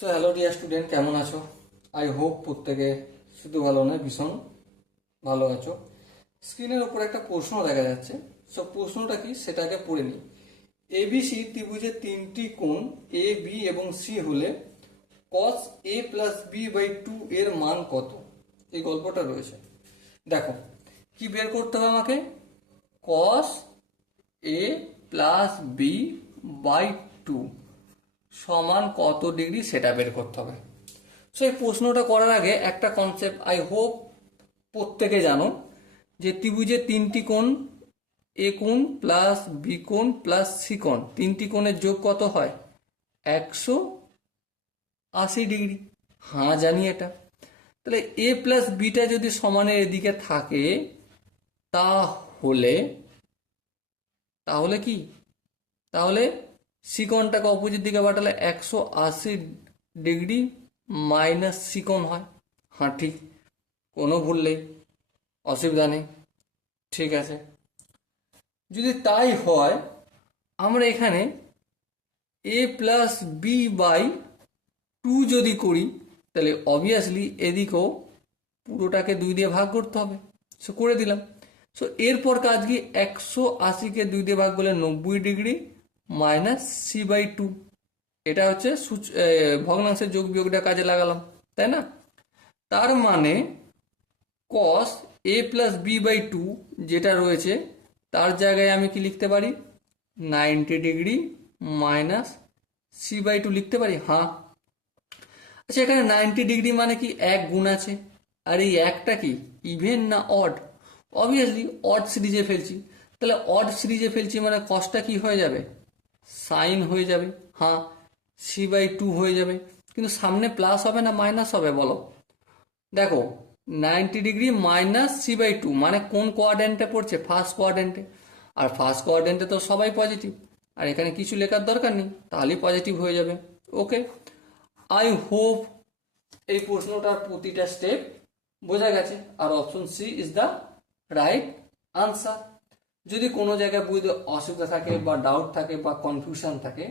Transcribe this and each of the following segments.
So hello dear student, কেমন আছো? I hope প্রত্যেকে শুধু ভালো নয়, ভীষণ ভালো আছো। স্ক্রিনের উপর একটা প্রশ্ন দেখা যাচ্ছে। সো প্রশ্নটা কি সেটাকে পড়ে নিই। এবিসি ত্রিভুজের তিনটি কোণ এ বি এবং সি হলে কস A plus B by two এর মান কত? এই গল্পটা রয়েছে। দেখো কি বের করতে হবে আমাকে। কস A plus B by two সমান কত ডিগ্রি সেটা বের করতে হবে। সো এই প্রশ্নটা করার আগে একটা কনসেপ্ট আই হোপ প্রত্যেকে জানো, যে ত্রিভুজের তিনটি কোণ এ কোণ প্লাস বি কোণ প্লাস সি কোণ, তিনটি কোণের যোগ কত হয়? 180 ডিগ্রি। হ্যাঁ জানি এটা। তাহলে এ প্লাস বিটা যদি সমানের এদিকে থাকে তাহলে তাহলে কি তাহলে সিকনটাকে অপোজিট দিকে পাঠালে 180 ডিগ্রি মাইনাস সিকন হয়। হ্যাঁ ঠিক, কোনো ভুল নেই, অসুবিধা নেই, ঠিক আছে। যদি তাই হয়, আমরা এখানে এ প্লাস বি বাই টু যদি করি, তাহলে অবভিয়াসলি এদিকেও পুরোটাকে 2 দিয়ে ভাগ করতে হবে। সো করে দিলাম। সো এরপর কাজ কি, 180কে 2 দিয়ে ভাগ করলে 90 degree minus C by two. এটা হচ্ছে ভগ্নাংশের যোগ বিয়োগটা কাজে লাগালাম, তাই না? তার মানে cos A plus B by two যেটা রয়েছে তার জায়গায় আমি কি লিখতে পারি? 90 degree minus C by two লিখতে পারি। হ্যাঁ। আচ্ছা, এখানে 90 ডিগ্রি মানে কি এক গুণ আছে, আর এই একটা কি ইভেন না অড? অবভিয়াসলি অড সিরিজে ফেলছি। তাহলে অড সিরিজে ফেলছি মানে কসটা কি হয়ে যাবে? সাইন হয়ে যাবে। হ্যাঁ, সি বাই টু হয়ে যাবে। কিন্তু সামনে প্লাস হবে না মাইনাস হবে বলো? দেখো 90 degree minus C by two মানে কোন কোয়াড্রেন্টে পড়ছে? ফার্স্ট কোয়াড্রেন্টে। আর ফার্স্ট কোয়াড্রেন্টে তো সবাই পজিটিভ, আর এখানে কিছু লেখার দরকার নেই, তাহলেই পজিটিভ হয়ে যাবে। ওকে, আই হোপ এই প্রশ্নটার প্রতিটা স্টেপ বোঝা গেছে, আর option C is the right answer. যদি কোনো জায়গায় বুঝতে অসুবিধা থাকে বা ডাউট থাকে বা কনফিউশন থাকে,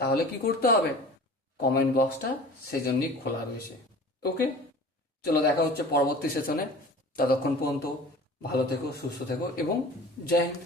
তাহলে কি করতে হবে? কমেন্ট বক্সটা সেজন্যই খোলা রয়েছে। ওকে, চলো দেখা হচ্ছে পরবর্তী সেশনে। ততক্ষণ পর্যন্ত ভালো থেকো, সুস্থ থেকো এবং জয় হিন্দ।